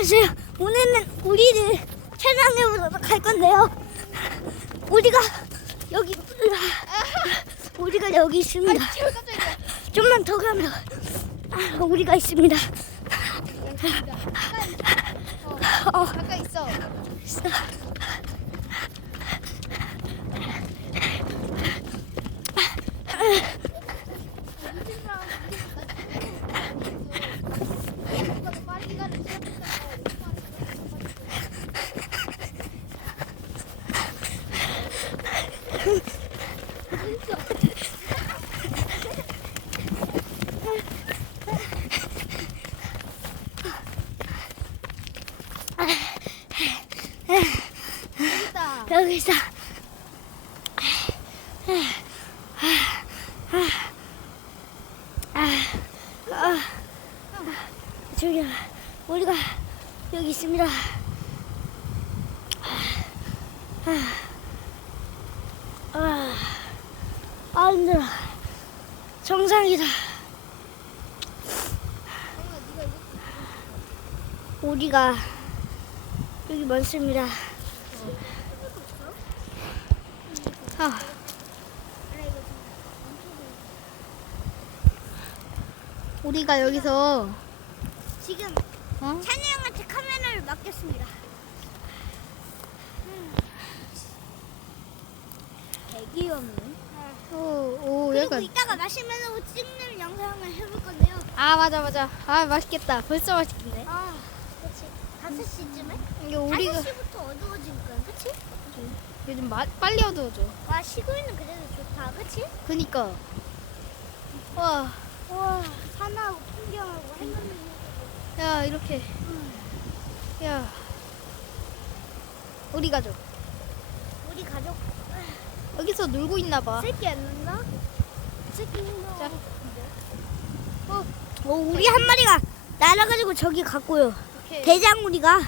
안녕하세요. 오늘은 우리를 촬영해보도록 할 건데요. 우리가 여기 우리가 여기 있습니다. 깜짝이야. 좀만 더 가면 아, 우리가 있습니다. 어, 어, 가까이 있어. 여기서 저기 우리가 여기 있습니다. 아, 아 힘들어. 정상이다. 우리가 여기 많습니다. 아. 우리가 여기서 지금 어? 찬이 형한테 카메라를 맡겼습니다. 대기 없는. 오, 오, 그리고 약간 이따가 마시멜로 찍는 영상을 해볼 건데요. 아 맞아 맞아. 아 맛있겠다. 벌써 맛있겠네. 아, 그렇지. 다섯 시쯤에? 이게 우리가 다섯 시부터 어두워질 거야, 그렇지? 요즘 마, 빨리 어두워져. 와 시골은 그래도 좋다, 그렇지? 그니까. 와, 와 산하고 풍경하고 해놓는 야 이렇게. 야, 우리 가족 우리 가족 여기서 놀고 있나 봐. 새끼 안 났나? 새끼. 자. 어, 어, 우리 한 마리가 날아가지고 저기 갔고요. 오케이. 대장우리가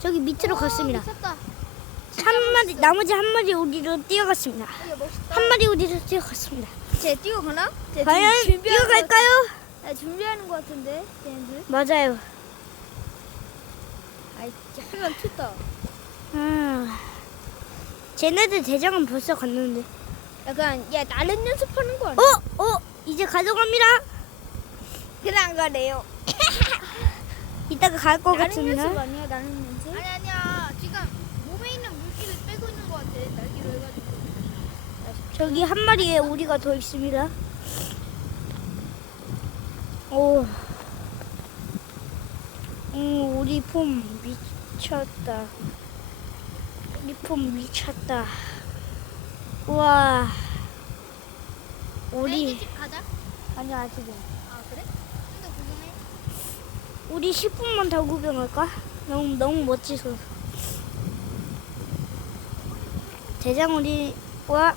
저기 밑으로 오, 갔습니다. 미쳤다. 한 마리 나머지 한 마리 우리로 뛰어갔습니다. 이게 멋있다. 한 마리 우리로 뛰어갔습니다. 쟤 뛰어가나? 쟤 과연 지금 준비하는 뛰어갈까요? 거, 아, 준비하는 거 같은데. 쟤네들. 맞아요. 아이, 하면 튀다. 음, 쟤네들 대장은 벌써 갔는데. 약간 야 나는 연습하는 거 아니야? 어, 어, 이제 가져갑니다. 그냥 안 가래요. 이따가 갈 것 나는 같습니다. 연습 아니야? 나는 연습? 아니 아니야. 지금 몸에 있는 물기를 빼고 있는 거 같아. 날개로 해가지고. 저기 한 마리에 우리가 더 있습니다. 오, 음, 우리 폼 미쳤다. 우리 폼 미쳤다. 우와, 우리 집 가자. 아니 아직은 아 그래? 좀더 구경해. 우리 10분만 더 구경할까? 너무 너무 멋지서. 대장 우리와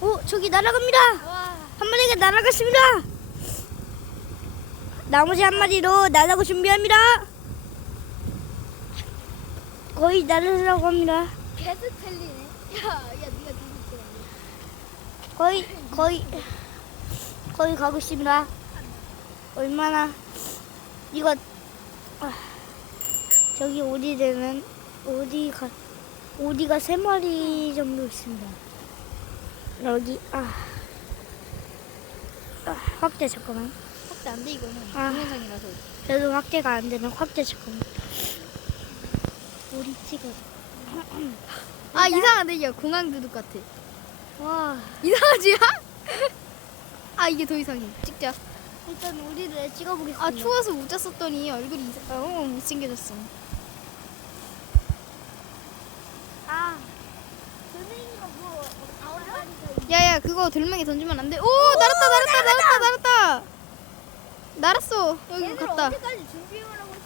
오 저기 날아갑니다. 와. 한 마리가 날아갔습니다. 나머지 한 마리로 날아고 준비합니다. 거의 날으려고 합니다. 계속 틀리네. 야, 야, 네가 뒤집지 거의 거의 거의 가고 있습니다. 얼마나 이거 아, 저기 오리들은 오리가 오리가 세 마리 정도 있습니다. 여기 아, 아 확대 잠깐만. 확대 안 돼 이거는. 아. 동영상이라서. 그래도 확대가 안 되면 확대 잠깐만. 오리 찍어. 아 이상한데 야 공항 도둑 같아. 와 이상하지? 아 이게 더 이상해. 찍자. 일단 우리를 찍어보겠습니다. 아 추워서 웃자 썼더니 얼굴이 이상. 어 못생겨졌어. 아 선생님이가 뭐 아홉 마리가 야야 그거 들멍에 던지면 안 돼. 오 날았다 날았다 날았다 날았다. 날았어. 여기 갔다. 언제까지 준비해오라고 했어?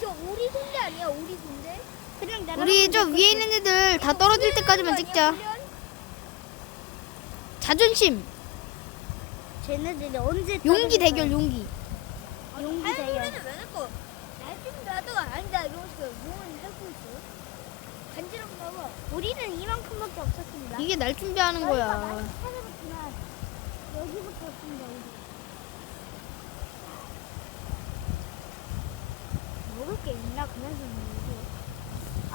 저 오리 군대 아니야 오리 군대? 그냥 날아가면 우리 저 될 위에 것 있는 애들 다 떨어질 때까지만 찍자. 자존심. 같아. 쟤네들이 언제 용기 떨어질까요? 대결 용기. 용기 대결. 왜 자꾸 날좀 놔둬가 아니다 이러면서 몸을 하고 있어. 간지럽나 봐. 우리는 이만큼밖에 없었습니다. 이게 날 준비하는 거야. 찾아봤지만 여기부터. 우리. 먹을 게 있나 그냥 좀.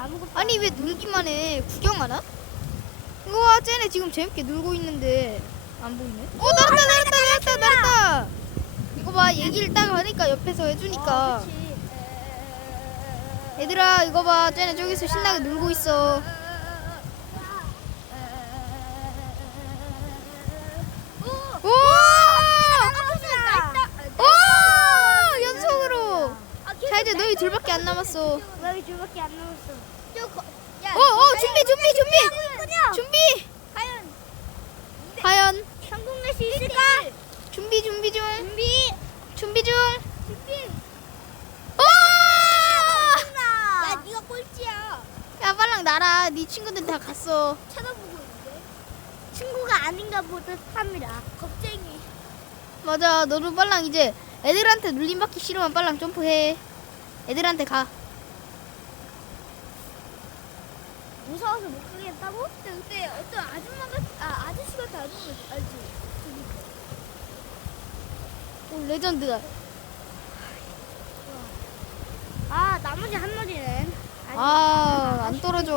아무것도 아니 왜 놀기만 해? 구경하나? 이거 와 쟤네 지금 재밌게 놀고 있는데 안 보이네. 어 날았다 날았다 날았다 날았다. 이거 봐 얘기를 딱 하니까 옆에서 해주니까. 어, 그치. 얘들아 이거 봐 쟤네 저기서 신나게 놀고 있어. 이제 너희 둘밖에 안 남았어. 너희 둘밖에 안 남았어. 저 거- 야, 어, 어, 준비, 준비, 준비! 준비. 과연 과연 성공할 수 있을까? 준비 준비 중. 준비. 준비 중. 준비. 오! 야, 네가 꼴찌야. 야 빨랑 나라. 네 친구들 다 갔어. 쳐다보고 있는데. 친구가 아닌가 보듯 합니다. 겁쟁이. 맞아. 너도 빨랑 이제 애들한테 눌림 받기 싫으면 빨랑 점프해. 애들한테 가. 무서워서 못 가겠다고? 근데 그때 어떤 아줌마가 아 아저씨 같은 아줌마 알지? 오 레전드다. 아 나머지 한 마리는. 아, 안 떨어져.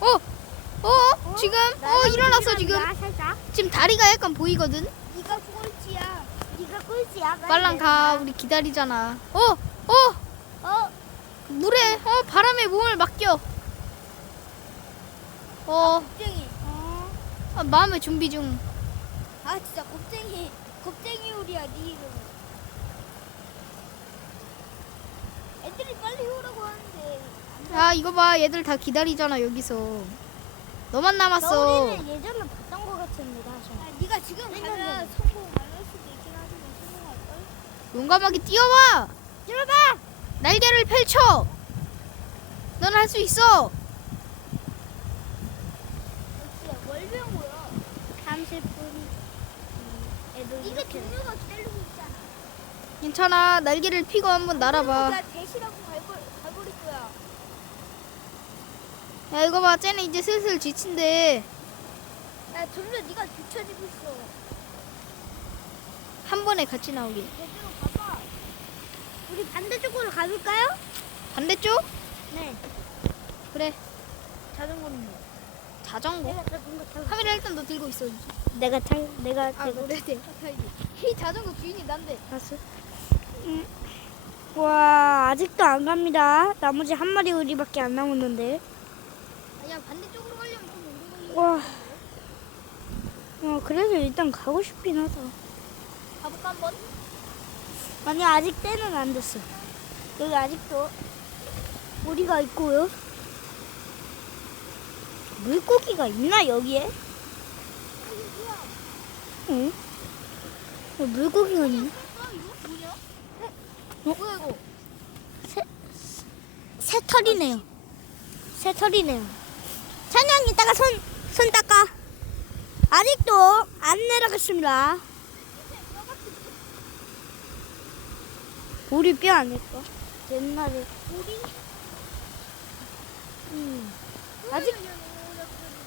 어? 어? 지금? 어, 일어났어, 지금. 살짝. 지금 다리가 약간 보이거든? 네가 꼴찌야. 네가 꼴찌야. 빨리 빨랑 가. 내려가. 우리 기다리잖아. 어? 어? 어, 물에, 어, 바람에 몸을 맡겨. 어, 겁쟁이. 어. 아, 마음의 준비 중. 아 진짜 겁쟁이. 겁쟁이 우리야 네 이름. 애들이 빨리 오라고 하는데. 아, 이거 봐. 얘들 다 기다리잖아, 여기서. 너만 남았어. 우리는 예전에 봤던 것 같습니다. 저. 아, 네가 지금 가면. 성공 안 할 수도 있긴 하지만 성공할 걸. 용감하게 뛰어와! 들어봐. 날개를 펼쳐! 넌 할 수 있어! 진짜 월병 뭐야? 30분. 애들 네가 이렇게. 동료가 기다리고 있잖아. 괜찮아. 날개를 피고 한번 날아봐. 나 대시라고 갈걸 갈버릴 거야. 야, 이거 봐. 쟤네 이제 슬슬 지친대. 야 점점 네가 뒤처지고 있어. 한 번에 같이 나오게. 얘들아 봐봐. 우리 반대쪽으로 가볼까요? 반대쪽? 네. 그래. 자전거는. 자전거? 내가 타고. 카메라 일단 너 들고 있어. 내가 탈. 내가 아, 내가 그래, 돼. 이 자전거 주인이 난데. 봤어? 음. 와 아직도 안 갑니다. 나머지 한 마리 우리밖에 안 남았는데. 아, 야, 반대쪽으로 가려면 좀 오래 걸려. 와. 어 그래서 일단 가고 싶긴 하다. 가볼까, 한번? 아니 아직 때는 안 됐어. 여기 아직도 우리가 있고요. 물고기가 있나 여기에? 응? 여기 물고기가 있나? 어? 뭐야, 이거? 새털이네요. 새털이네요. 찬양 이따가 손, 손 닦아. 아직도 안 내려갔습니다. 우리 뼈 아닐까? 옛날에. 우리? 음. 아직,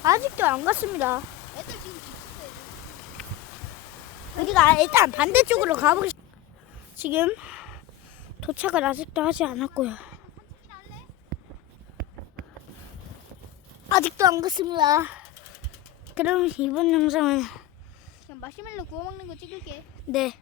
아직도 안 갔습니다. 애들 지금 지친대. 우리가 일단 반대쪽으로 가보겠습니다. 지금 도착을 아직도 하지 않았고요. 아직도 안 갔습니다. 그럼 이번 영상은 그냥 마시멜로 구워 먹는 거 찍을게. 네